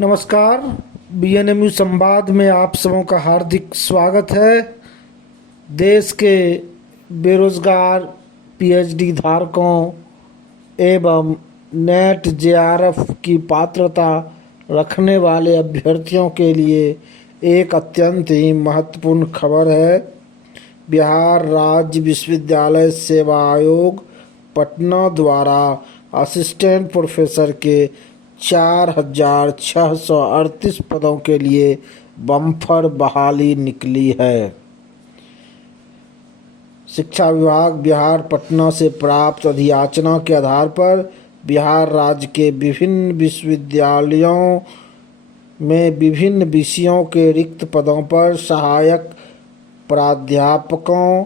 नमस्कार। बीएनएमयू संवाद में आप सबों का हार्दिक स्वागत है। देश के बेरोजगार पीएचडी धारकों एवं नेट जेआरएफ की पात्रता रखने वाले अभ्यर्थियों के लिए एक अत्यंत ही महत्वपूर्ण खबर है। बिहार राज्य विश्वविद्यालय सेवा आयोग पटना द्वारा असिस्टेंट प्रोफेसर के 4,638 पदों के लिए बम्पर बहाली निकली है। शिक्षा विभाग बिहार पटना से प्राप्त अधियाचना के आधार पर बिहार राज्य के विभिन्न विश्वविद्यालयों में विभिन्न विषयों के रिक्त पदों पर सहायक प्राध्यापकों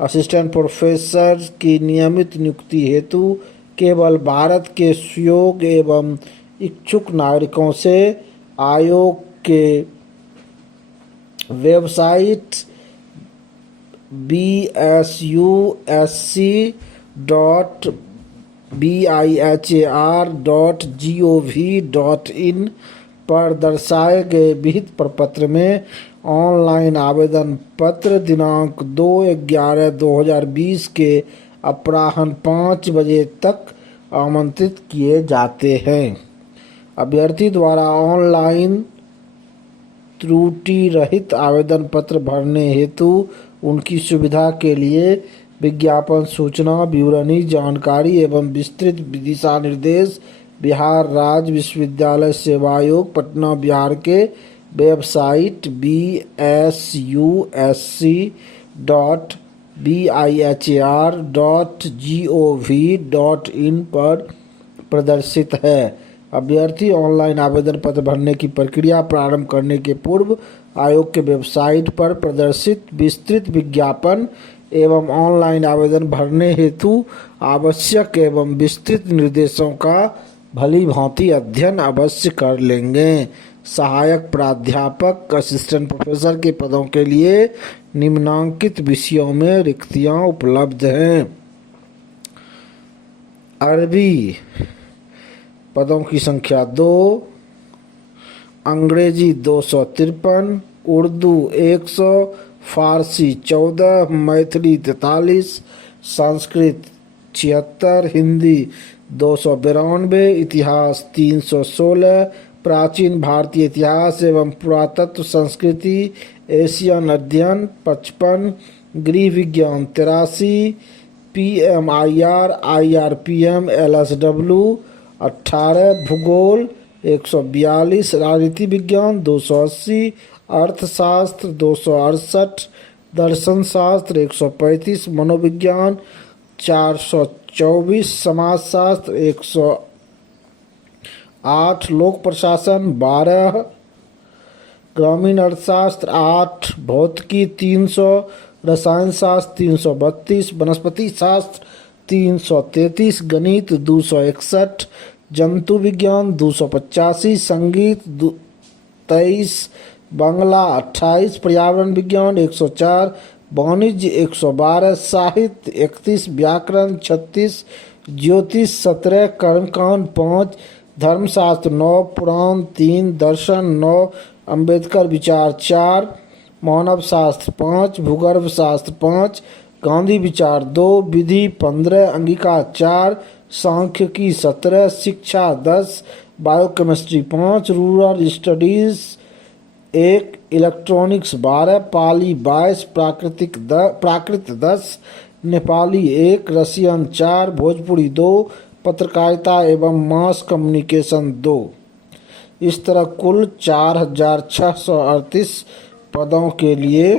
असिस्टेंट प्रोफेसर की नियमित नियुक्ति हेतु केवल भारत के सुयोग्य एवं इच्छुक नागरिकों से आयोग के वेबसाइट bsu.bihar.gov.in पर दर्शाए गए विहित प्रपत्र में ऑनलाइन आवेदन पत्र दिनांक 2/11/2020 के अपराह्न 5 बजे तक आमंत्रित किए जाते हैं। अभ्यर्थी द्वारा ऑनलाइन त्रुटि रहित आवेदन पत्र भरने हेतु उनकी सुविधा के लिए विज्ञापन, सूचना, विवरणी, जानकारी एवं विस्तृत दिशा निर्देश बिहार राज्य विश्वविद्यालय सेवा आयोग पटना बिहार के वेबसाइट bsu.bihar.gov.in पर प्रदर्शित है। अभ्यर्थी ऑनलाइन आवेदन पत्र भरने की प्रक्रिया प्रारंभ करने के पूर्व आयोग के वेबसाइट पर प्रदर्शित विस्तृत विज्ञापन एवं ऑनलाइन आवेदन भरने हेतु आवश्यक एवं विस्तृत निर्देशों का भली भांति अध्ययन अवश्य कर लेंगे। सहायक प्राध्यापक असिस्टेंट प्रोफेसर के पदों के लिए निम्नांकित विषयों में रिक्तियां उपलब्ध हैं। अरबी पदों की संख्या 2, अंग्रेजी 253, उर्दू 100, फारसी 14, मैथिली 43, संस्कृत 76, हिंदी 292, इतिहास 316, प्राचीन भारतीय इतिहास एवं पुरातत्व संस्कृति एशियन अध्ययन 55, गृह विज्ञान 83, PMIR IRPM LSW 18, भूगोल 142, राजनीति विज्ञान 280, अर्थशास्त्र 268, दर्शन शास्त्र 135, मनोविज्ञान 424, समाजशास्त्र 108, लोक प्रशासन 12, ग्रामीण अर्थशास्त्र 8, भौतिकी 300, रसायन शास्त्र 332, वनस्पति शास्त्र 333, गणित 261, जंतु विज्ञान 285, संगीत 23, बांग्ला 28, पर्यावरण विज्ञान 104, वाणिज्य 112, साहित्य 31, व्याकरण 36, ज्योतिष 17, कर्मकांड 5, धर्मशास्त्र 9, पुराण 3, दर्शन 9, अंबेडकर विचार 4, मानव शास्त्र 5, भूगर्भ शास्त्र 5, गांधी विचार 2, विधि 15, अंगिका 4, सांख्यिकी 17, शिक्षा 10, बायोकेमिस्ट्री 5, रूरल स्टडीज 1, इलेक्ट्रॉनिक्स 12, पाली 22, प्राकृत 10, नेपाली 1, रसियन 4, भोजपुरी 2, पत्रकारिता एवं मास कम्युनिकेशन 2। इस तरह कुल 4,638 पदों के लिए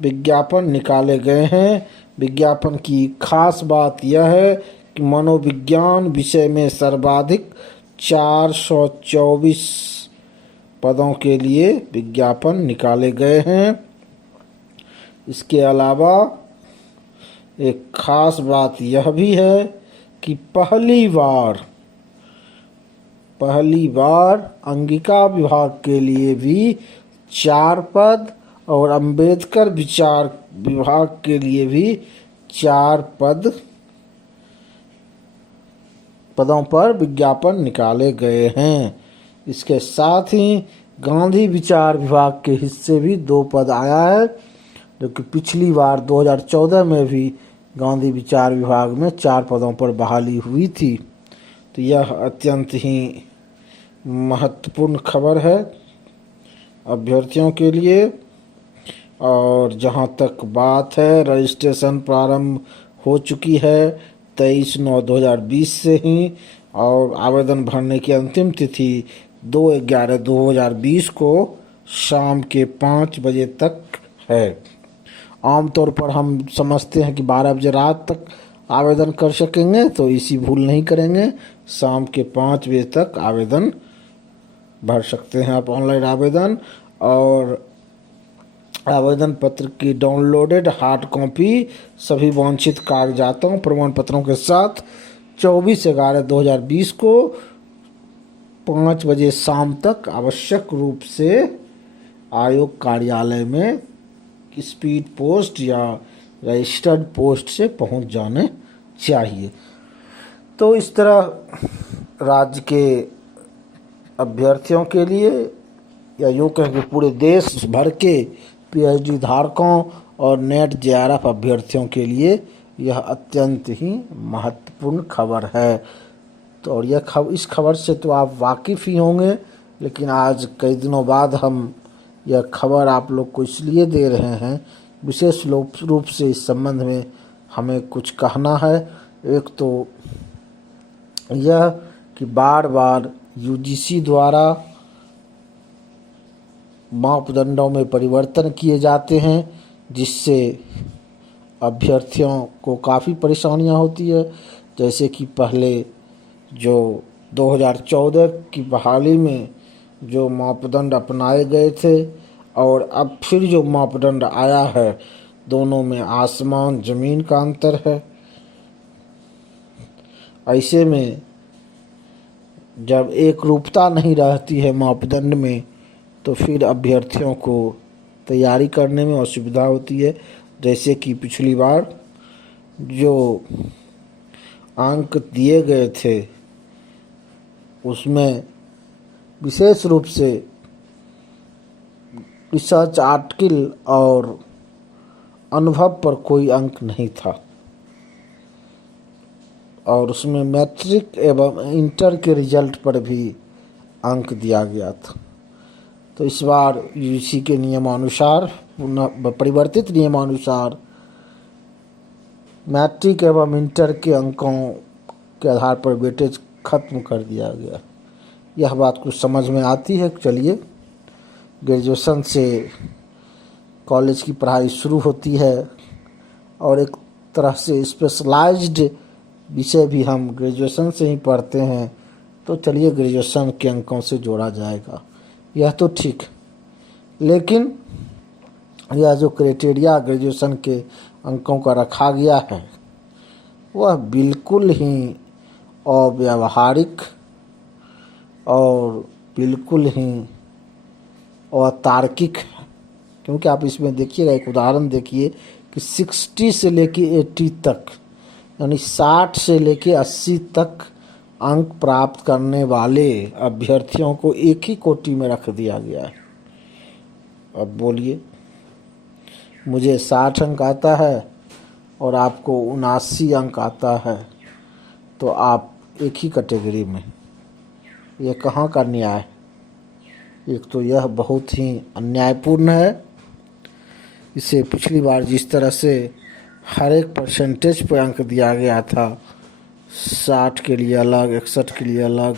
विज्ञापन निकाले गए हैं। विज्ञापन की खास बात यह है कि मनोविज्ञान विषय में सर्वाधिक 424 पदों के लिए विज्ञापन निकाले गए हैं। इसके अलावा एक खास बात यह भी है कि पहली बार अंगिका विभाग के लिए भी 4 पद और अंबेडकर विचार विभाग के लिए भी 4 पदों पर विज्ञापन निकाले गए हैं। इसके साथ ही गांधी विचार विभाग के हिस्से भी 2 पद आया है, जो कि पिछली बार 2014 में भी गांधी विचार विभाग में 4 पदों पर बहाली हुई थी। तो यह अत्यंत ही महत्वपूर्ण खबर है अभ्यर्थियों के लिए। और जहां तक बात है, रजिस्ट्रेशन प्रारंभ हो चुकी है 23/9/2020 से ही, और आवेदन भरने की अंतिम तिथि 2/11/2020 को शाम के 5 बजे तक है। आमतौर पर हम समझते हैं कि 12 बजे रात तक आवेदन कर सकेंगे, तो इसी भूल नहीं करेंगे। शाम के 5 बजे तक आवेदन भर सकते हैं आप ऑनलाइन आवेदन। और आवेदन पत्र की डाउनलोडेड हार्ड कॉपी सभी वांछित कागजातों प्रमाण पत्रों के साथ 24/11/2020 को 5 बजे शाम तक आवश्यक रूप से आयोग कार्यालय में स्पीड पोस्ट या रजिस्टर्ड पोस्ट से पहुंच जाने चाहिए। तो इस तरह राज्य के अभ्यर्थियों के लिए, या यूँ कहें कि पूरे देश भर के पीएचडी धारकों और नेट जेआरएफ अभ्यर्थियों के लिए यह अत्यंत ही महत्वपूर्ण खबर है। तो और इस खबर से तो आप वाकिफ़ ही होंगे, लेकिन आज कई दिनों बाद हम यह खबर आप लोग को इसलिए दे रहे हैं, विशेष रूप से इस संबंध में हमें कुछ कहना है। एक तो यह कि बार बार यूजीसी द्वारा मापदंडों में परिवर्तन किए जाते हैं, जिससे अभ्यर्थियों को काफ़ी परेशानियां होती है। जैसे कि पहले जो 2014 की बहाली में जो मापदंड अपनाए गए थे और अब फिर जो मापदंड आया है, दोनों में आसमान ज़मीन का अंतर है। ऐसे में जब एक रूपता नहीं रहती है मापदंड में, तो फिर अभ्यर्थियों को तैयारी करने में असुविधा होती है। जैसे कि पिछली बार जो अंक दिए गए थे, उसमें विशेष रूप से रिसर्च आर्टिकल और अनुभव पर कोई अंक नहीं था, और उसमें मैट्रिक एवं इंटर के रिजल्ट पर भी अंक दिया गया था। तो इस बार यूजीसी के नियमानुसार, परिवर्तित नियमानुसार मैट्रिक एवं इंटर के अंकों के आधार पर वेटेज खत्म कर दिया गया। यह बात कुछ समझ में आती है। चलिए, ग्रेजुएशन से कॉलेज की पढ़ाई शुरू होती है और एक तरह से स्पेशलाइज्ड विषय भी हम ग्रेजुएशन से ही पढ़ते हैं, तो चलिए ग्रेजुएशन के अंकों से जोड़ा जाएगा, यह तो ठीक। लेकिन यह जो क्राइटेरिया ग्रेजुएशन के अंकों का रखा गया है, वह बिल्कुल ही अव्यावहारिक और बिल्कुल ही अतार्किक है। क्योंकि आप इसमें देखिएगा, एक उदाहरण देखिए कि 60 से लेके 80 तक, यानी 60 से लेके 80 तक अंक प्राप्त करने वाले अभ्यर्थियों को एक ही कोटि में रख दिया गया है। अब बोलिए, मुझे 60 अंक आता है और आपको 79 अंक आता है, तो आप एक ही कैटेगरी में, ये कहाँ का न्याय? एक तो यह बहुत ही अन्यायपूर्ण है। इसे पिछली बार जिस तरह से हर एक परसेंटेज पर अंक दिया गया था, 60 के लिए अलग, 61 के लिए अलग,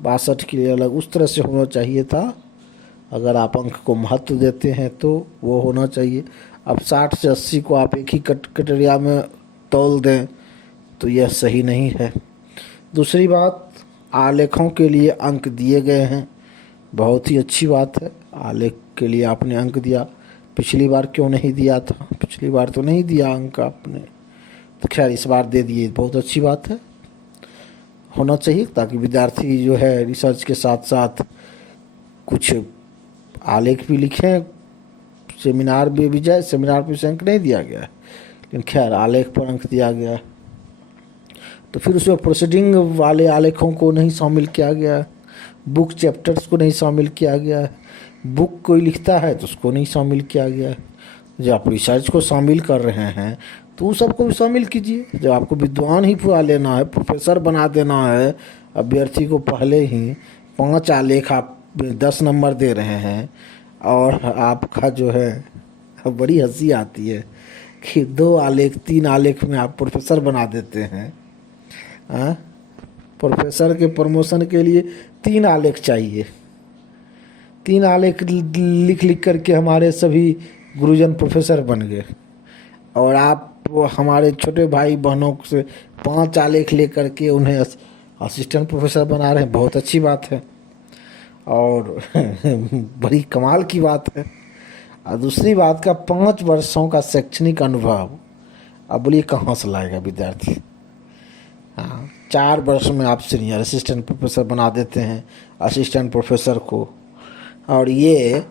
62 के लिए अलग, उस तरह से होना चाहिए था। अगर आप अंक को महत्व देते हैं तो वो होना चाहिए। अब 60 से 80 को आप एक ही कैटेगरी में तौल दें, तो यह सही नहीं है। दूसरी बात, आलेखों के लिए अंक दिए गए हैं, बहुत ही अच्छी बात है। आलेख के लिए आपने अंक दिया, पिछली बार क्यों नहीं दिया था? पिछली बार तो नहीं दिया अंक आपने, तो खैर इस बार दे दिए, बहुत अच्छी बात है, होना चाहिए, ताकि विद्यार्थी जो है रिसर्च के साथ साथ कुछ आलेख भी लिखें, सेमिनार भी जाए। सेमिनार पर अंक नहीं दिया गया है, लेकिन खैर आलेख पर अंक दिया गया। तो फिर उसमें प्रोसीडिंग वाले आलेखों को नहीं शामिल किया गया, बुक चैप्टर्स को नहीं शामिल किया गया, बुक कोई लिखता है तो उसको नहीं शामिल किया गया। जब आप रिसर्च को शामिल कर रहे हैं तो उस सबको भी शामिल कीजिए। जब आपको विद्वान ही पूरा लेना है, प्रोफेसर बना देना है, अभ्यर्थी को पहले ही 5 आलेख आप 10 नंबर दे रहे हैं, और आपका जो है बड़ी हंसी आती है कि 2 आलेख 3 आलेख में आप प्रोफेसर बना देते हैं। हाँ, प्रोफेसर के प्रमोशन के लिए 3 आलेख चाहिए। 3 आलेख लिख लिख करके हमारे सभी गुरुजन प्रोफेसर बन गए, और आप हमारे छोटे भाई बहनों से 5 आलेख ले करके उन्हें असिस्टेंट प्रोफेसर बना रहे हैं। बहुत अच्छी बात है और बड़ी कमाल की बात है। और दूसरी बात का 5 वर्षों का शैक्षणिक अनुभव, अब बोलिए कहाँ से लाएगा विद्यार्थी। हाँ, 4 वर्ष में आप सीनियर असिस्टेंट प्रोफेसर बना देते हैं असिस्टेंट प्रोफेसर को। और ये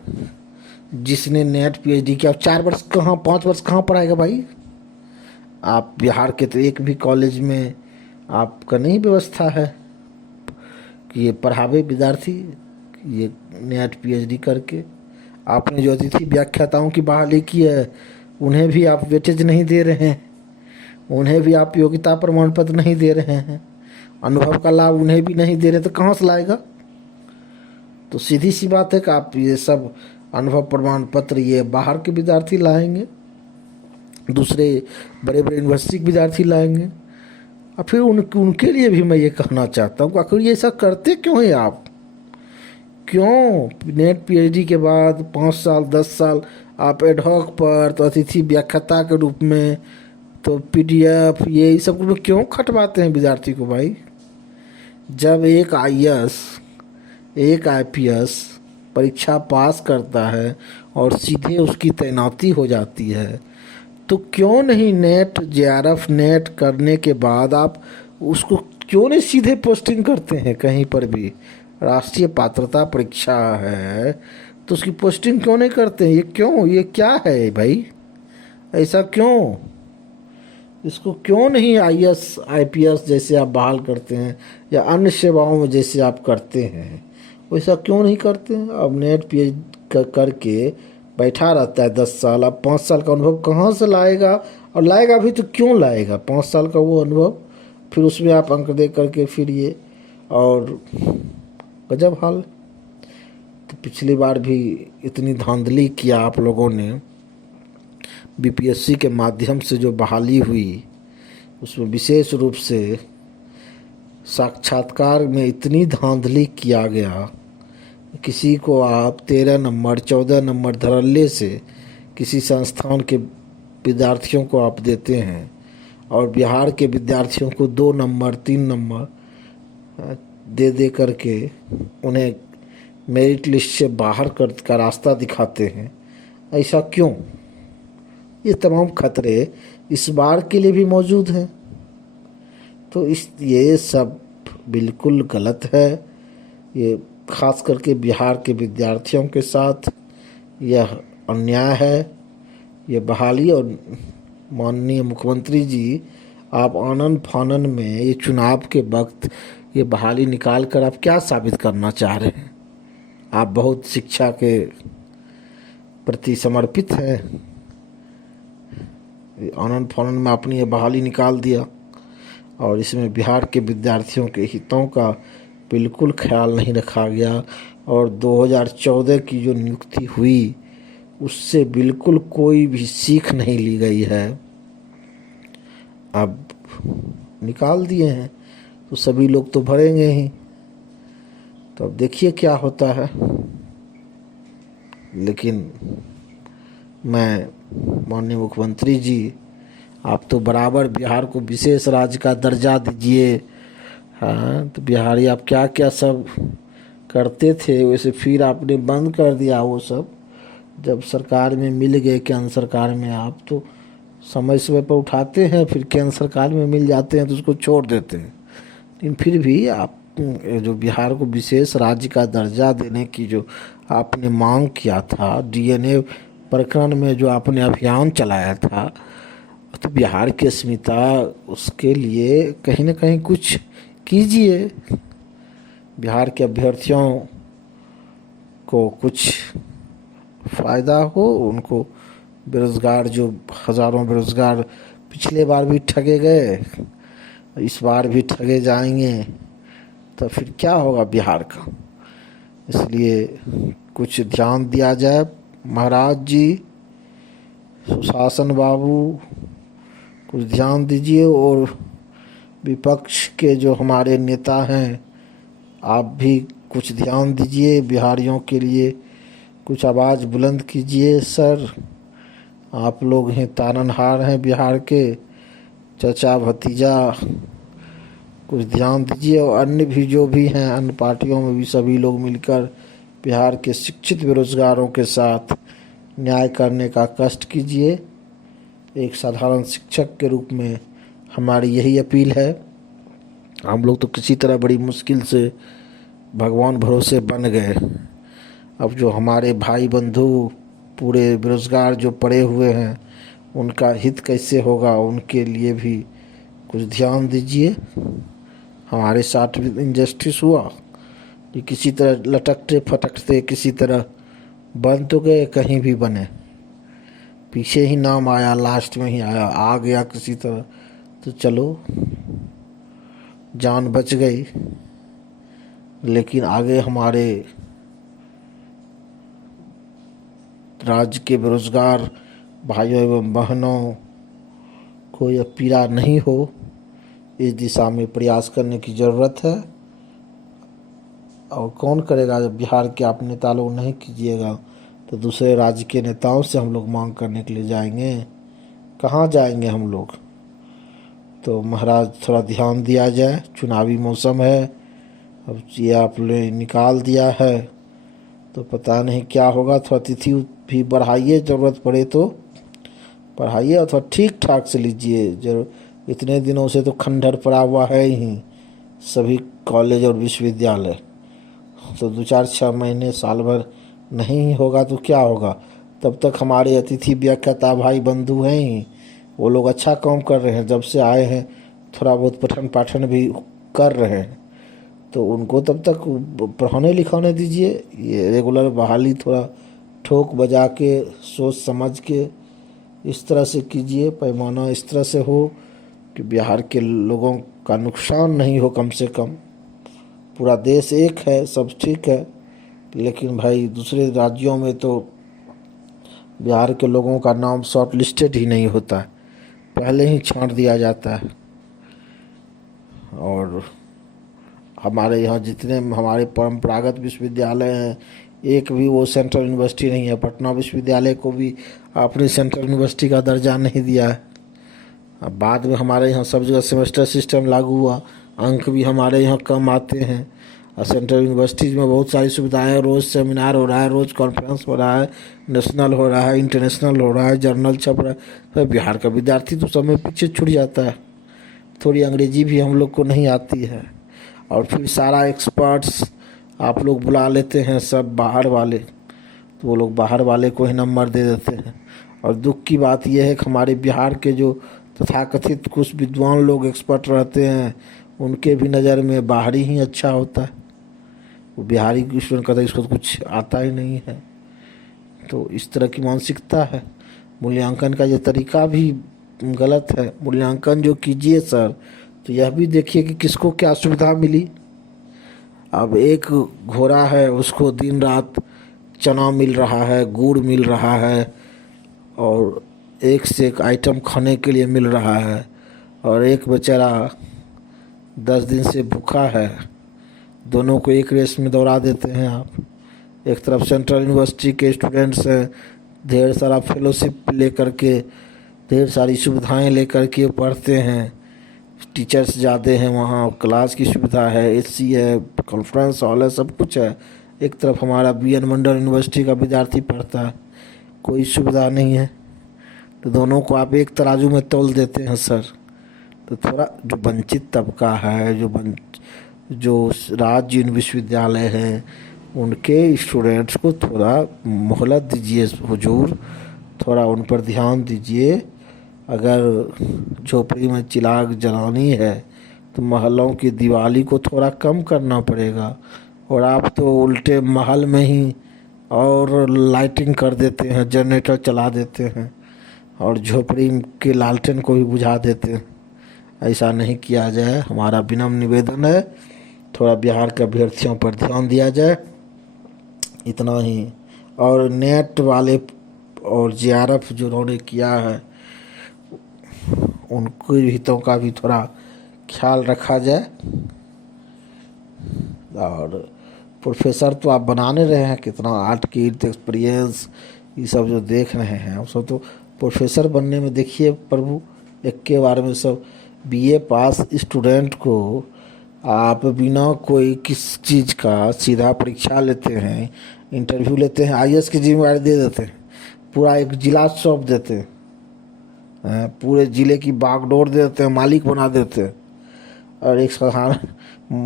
जिसने नेट पीएचडी किया, 4 वर्ष कहाँ, 5 वर्ष कहाँ पढ़ाएगा भाई। आप बिहार के तो एक भी कॉलेज में आपका नहीं व्यवस्था है कि ये पढ़ावे विद्यार्थी, ये नेट पीएचडी करके। आपने जो अतिथि व्याख्याताओं की बहाली की है, उन्हें भी आप वेटेज नहीं दे रहे हैं, उन्हें भी आप योग्यता प्रमाण पत्र नहीं दे रहे हैं, अनुभव का लाभ उन्हें भी नहीं दे रहे, तो कहाँ से लाएगा। तो सीधी सी बात है कि आप ये सब अनुभव प्रमाण पत्र ये बाहर के विद्यार्थी लाएंगे, दूसरे बड़े बड़े यूनिवर्सिटी के विद्यार्थी लाएंगे। और फिर उनके लिए भी मैं ये कहना चाहता हूँ, आखिर ये ऐसा करते क्यों हैं आप। क्यों नेट पीएचडी के बाद 5 साल 10 साल आप एडहॉक पर, तो अतिथि व्याख्याता के रूप में, तो पीडीएफ ये सब में क्यों खटवाते हैं विद्यार्थी को भाई। जब एक आईएएस एक आईपीएस परीक्षा पास करता है और सीधे उसकी तैनाती हो जाती है, तो क्यों नहीं नेट जेआरएफ नेट करने के बाद आप उसको क्यों नहीं सीधे पोस्टिंग करते हैं कहीं पर भी। राष्ट्रीय पात्रता परीक्षा है तो उसकी पोस्टिंग क्यों नहीं करते हैं। ये क्यों, ये क्या है भाई, ऐसा क्यों। इसको क्यों नहीं आईएएस आईपीएस जैसे आप बहाल करते हैं, या अन्य सेवाओं में जैसे आप करते हैं, वैसा क्यों नहीं करते हैं। अब नेट पीएचडी करके बैठा रहता है 10 साल, अब 5 साल का अनुभव कहाँ से लाएगा। और लाएगा भी तो क्यों लाएगा 5 साल का वो अनुभव, फिर उसमें आप अंक दे करके फिर ये, और गजब हाल। तो पिछली बार भी इतनी धांधली किया आप लोगों ने, बीपीएससी के माध्यम से जो बहाली हुई उसमें विशेष रूप से साक्षात्कार में इतनी धांधली किया गया। किसी को आप 13 नंबर 14 नंबर धड़ल्ले से किसी संस्थान के विद्यार्थियों को आप देते हैं, और बिहार के विद्यार्थियों को 2 नंबर 3 नंबर दे दे करके उन्हें मेरिट लिस्ट से बाहर का रास्ता दिखाते हैं। ऐसा क्यों। ये तमाम खतरे इस बार के लिए भी मौजूद हैं। तो ये सब बिल्कुल गलत है। ये खास करके बिहार के विद्यार्थियों के साथ यह अन्याय है, ये बहाली। और माननीय मुख्यमंत्री जी, आप आनन फानन में ये चुनाव के वक्त ये बहाली निकाल कर आप क्या साबित करना चाह रहे हैं। आप बहुत शिक्षा के प्रति समर्पित हैं, आनन फानन में आपने ये बहाली निकाल दिया, और इसमें बिहार के विद्यार्थियों के हितों का बिल्कुल ख्याल नहीं रखा गया। और 2014 की जो नियुक्ति हुई उससे बिल्कुल कोई भी सीख नहीं ली गई है। अब निकाल दिए हैं तो सभी लोग तो भरेंगे ही। तो अब देखिए क्या होता है। लेकिन मैं माननीय मुख्यमंत्री जी, आप तो बराबर बिहार को विशेष राज्य का दर्जा दीजिए। हाँ, तो बिहारी आप क्या क्या सब करते थे, वैसे फिर आपने बंद कर दिया वो सब। जब सरकार में मिल गए, केंद्र सरकार में, आप तो समय समय पर उठाते हैं, फिर केंद्र सरकार में मिल जाते हैं तो उसको छोड़ देते हैं। लेकिन फिर भी आप जो बिहार को विशेष राज्य का दर्जा देने की जो आपने मांग किया था, डीएनए प्रकरण में जो आपने अभियान चलाया था, तो बिहार की अस्मिता, उसके लिए कहीं ना कहीं कुछ कीजिए। बिहार के अभ्यर्थियों को कुछ फ़ायदा हो, उनको बेरोज़गार जो हज़ारों बेरोज़गार पिछले बार भी ठगे गए, इस बार भी ठगे जाएंगे, तो फिर क्या होगा बिहार का। इसलिए कुछ ध्यान दिया जाए। महाराज जी, सुशासन बाबू, कुछ ध्यान दीजिए। और विपक्ष के जो हमारे नेता हैं, आप भी कुछ ध्यान दीजिए, बिहारियों के लिए कुछ आवाज़ बुलंद कीजिए। सर, आप लोग हैं तारनहार हैं बिहार के, चचा भतीजा, कुछ ध्यान दीजिए। और अन्य भी जो भी हैं, अन्य पार्टियों में भी सभी लोग मिलकर बिहार के शिक्षित बेरोजगारों के साथ न्याय करने का कष्ट कीजिए। एक साधारण शिक्षक के रूप में हमारी यही अपील है। हम लोग तो किसी तरह बड़ी मुश्किल से भगवान भरोसे बन गए। अब जो हमारे भाई बंधु पूरे बेरोजगार जो पड़े हुए हैं, उनका हित कैसे होगा, उनके लिए भी कुछ ध्यान दीजिए। हमारे साथ भी इंजस्टिस हुआ कि किसी तरह लटकते फटकते किसी तरह बन तो गए, कहीं भी बने, पीछे ही नाम आया, लास्ट में ही आया, आ गया किसी तरह, तो चलो जान बच गई। लेकिन आगे हमारे राज्य के बेरोजगार भाइयों एवं बहनों को यह पीड़ा नहीं हो, इस दिशा में प्रयास करने की ज़रूरत है। और कौन करेगा, जब बिहार के आप नेता लोग नहीं कीजिएगा तो दूसरे राज्य के नेताओं से हम लोग मांग करने के लिए जाएंगे, कहाँ जाएंगे हम लोग। तो महाराज, थोड़ा ध्यान दिया जाए, चुनावी मौसम है, अब ये आपने निकाल दिया है तो पता नहीं क्या होगा। थोड़ा तिथि भी बढ़ाइए, ज़रूरत पड़े तो पढ़ाइए, और थोड़ा ठीक ठाक से लीजिए। जरूर इतने दिनों से तो खंडहर पड़ा हुआ है ही सभी कॉलेज और विश्वविद्यालय, तो 2-4-6 महीने साल भर नहीं होगा तो क्या होगा। तब तक हमारे अतिथि व्याख्याता भाई बंधु हैं ही, वो लोग अच्छा काम कर रहे हैं, जब से आए हैं थोड़ा बहुत पठन पाठन भी कर रहे हैं, तो उनको तब तक पढ़ाने लिखाने दीजिए। ये रेगुलर बहाली थोड़ा ठोक बजा के, सोच समझ के इस तरह से कीजिए, पैमाना इस तरह से हो कि बिहार के लोगों का नुकसान नहीं हो। कम से कम पूरा देश एक है, सब ठीक है, लेकिन भाई दूसरे राज्यों में तो बिहार के लोगों का नाम शॉर्ट लिस्टेड ही नहीं होता, पहले ही छांट दिया जाता है। और हमारे यहाँ जितने हमारे परंपरागत विश्वविद्यालय हैं, एक भी वो सेंट्रल यूनिवर्सिटी नहीं है। पटना विश्वविद्यालय को भी आपने सेंट्रल यूनिवर्सिटी का दर्जा नहीं दिया है। अब बाद में हमारे यहाँ सब जगह सेमेस्टर सिस्टम लागू हुआ, अंक भी हमारे यहाँ कम आते हैं। और सेंट्रल यूनिवर्सिटीज़ में बहुत सारी सुविधाएं, रोज़ सेमिनार हो रहा है, रोज़ कॉन्फ्रेंस हो रहा है, नेशनल हो रहा है, इंटरनेशनल हो रहा है, जर्नल छप रहा है। तो बिहार का विद्यार्थी तो सब में पीछे छूट जाता है। थोड़ी अंग्रेजी भी हम लोग को नहीं आती है, और फिर सारा एक्सपर्ट्स आप लोग बुला लेते हैं, सब बाहर वाले, तो वो लोग बाहर वाले को ही नंबर दे देते हैं। और दुख की बात यह है कि हमारे बिहार के जो तथाकथित कुछ विद्वान लोग एक्सपर्ट रहते हैं, उनके भी नज़र में बाहरी ही अच्छा होता है। वो बिहारी स्टूडेंट कहता है इसको तो कुछ आता ही नहीं है। तो इस तरह की मानसिकता है। मूल्यांकन का ये तरीका भी गलत है। मूल्यांकन जो कीजिए सर, तो यह भी देखिए कि किसको क्या सुविधा मिली। अब एक घोड़ा है, उसको दिन रात चना मिल रहा है, गुड़ मिल रहा है, और एक से एक आइटम खाने के लिए मिल रहा है, और एक बेचारा 10 दिन से भूखा है। दोनों को एक रेस में दौड़ा देते हैं आप। एक तरफ सेंट्रल यूनिवर्सिटी के स्टूडेंट्स हैं, ढेर सारा फेलोशिप लेकर के, ढेर सारी सुविधाएं लेकर के पढ़ते हैं, टीचर्स ज़्यादा हैं वहाँ, क्लास की सुविधा है, एसी है, कॉन्फ्रेंस हॉल है, सब कुछ है। एक तरफ हमारा BN मंडल यूनिवर्सिटी का विद्यार्थी पढ़ता है, कोई सुविधा नहीं है। तो दोनों को आप एक तराजू में तौल देते हैं सर। तो थोड़ा जो वंचित तबका है, जो राज्य विश्वविद्यालय हैं, उनके स्टूडेंट्स को थोड़ा मोहलत दीजिए हुजूर, थोड़ा उन पर ध्यान दीजिए। अगर झोपड़ी में चिराग जलानी है तो महलों की दिवाली को थोड़ा कम करना पड़ेगा। और आप तो उल्टे महल में ही और लाइटिंग कर देते हैं, जनरेटर चला देते हैं और झोपड़ी के लालटेन को भी बुझा देते हैं। ऐसा नहीं किया जाए, हमारा विनम्र निवेदन है। थोड़ा बिहार के अभ्यर्थियों पर ध्यान दिया जाए, इतना ही। और नेट वाले और जेआरएफ जो उन्होंने किया है उनके हितों का भी थोड़ा ख्याल रखा जाए। और प्रोफेसर तो आप बनाने रहे हैं, कितना 8 की एक्सपीरियंस ये सब जो देख रहे हैं हम सब, तो प्रोफेसर बनने में देखिए प्रभु, एक के बारे में सब बीए पास स्टूडेंट को आप बिना कोई किस चीज़ का सीधा परीक्षा लेते हैं, इंटरव्यू लेते हैं, आईएएस की जिम्मेदारी दे देते हैं, पूरा एक जिला सौंप देते हैं, पूरे ज़िले की बागडोर दे देते हैं, मालिक बना देते हैं। और एक साधारण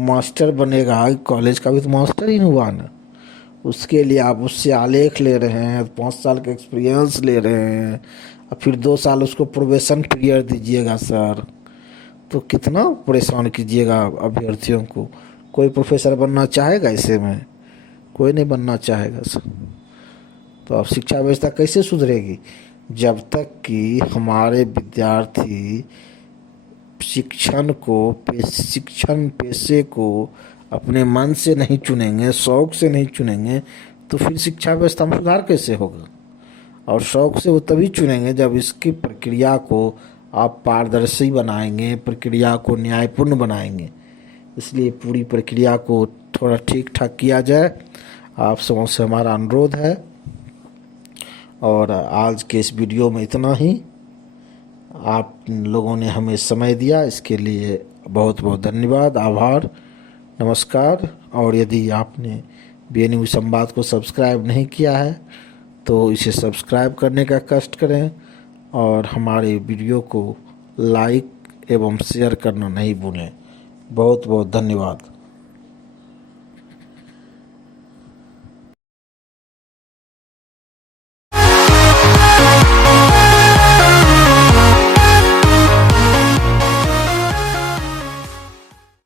मास्टर बनेगा, कॉलेज का भी तो मास्टर ही हुआ ना, उसके लिए आप उससे आलेख ले रहे हैं, 5 साल का एक्सपीरियंस ले रहे हैं, और फिर 2 साल उसको प्रोबेशन पीरियड दीजिएगा सर। तो कितना परेशान कीजिएगा अभ्यर्थियों को। कोई प्रोफेसर बनना चाहेगा ऐसे में? कोई नहीं बनना चाहेगा सर। तो अब शिक्षा व्यवस्था कैसे सुधरेगी जब तक कि हमारे विद्यार्थी शिक्षण पेशे को अपने मन से नहीं चुनेंगे, शौक से नहीं चुनेंगे, तो फिर शिक्षा व्यवस्था में सुधार कैसे होगा? और शौक से वो तभी चुनेंगे जब इसकी प्रक्रिया को आप पारदर्शी बनाएंगे, प्रक्रिया को न्यायपूर्ण बनाएंगे। इसलिए पूरी प्रक्रिया को थोड़ा ठीक ठाक किया जाए, आप सबों से हमारा अनुरोध है। और आज के इस वीडियो में इतना ही। आप लोगों ने हमें समय दिया, इसके लिए बहुत बहुत धन्यवाद, आभार, नमस्कार। और यदि आपने बीएनयू संवाद को सब्सक्राइब नहीं किया है तो इसे सब्सक्राइब करने का कष्ट करें और हमारे वीडियो को लाइक एवं शेयर करना नहीं भूलें। बहुत बहुत धन्यवाद।